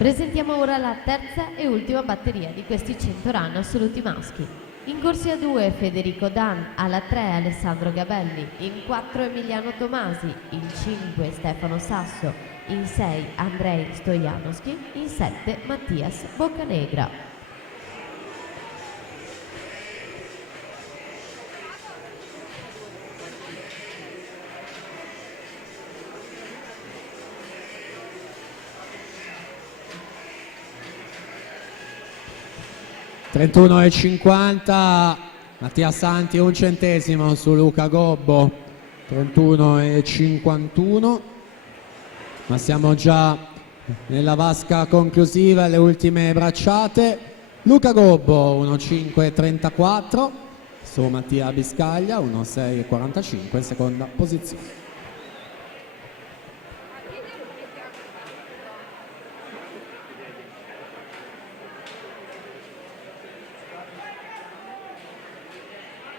Presentiamo ora la terza e ultima batteria di questi 100 run assoluti maschi. In corsia 2 Federico Dan, alla 3 Alessandro Gabelli, in 4 Emiliano Tomasi, in 5 Stefano Sasso, in 6 Andrei Stojanovski, in 7 Mattias Boccanegra. (31,50). Mattia Santi 1 centesimo su Luca Gobbo, 31,51. Ma siamo già nella vasca conclusiva, le ultime bracciate. Luca Gobbo 1,5,34 su Mattia Biscaglia, 1,6,45 in seconda posizione.